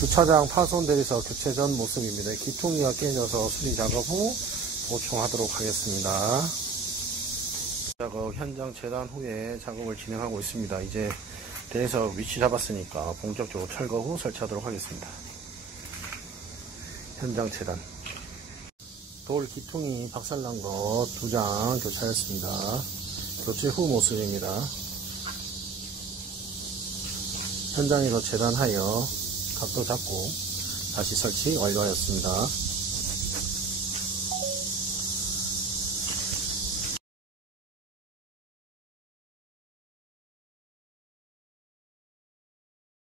주차장 파손 대리석 교체 전 모습입니다. 기통이가 깨져서 수리 작업 후 보충하도록 하겠습니다. 작업 현장 재단 후에 작업을 진행하고 있습니다. 이제 대리석 위치 잡았으니까 본격적으로 철거 후 설치하도록 하겠습니다. 현장 재단. 돌 기통이 박살난 것 2장 교체하였습니다. 교체 후 모습입니다. 현장에서 재단하여 각도 잡고 다시 설치 완료하였습니다.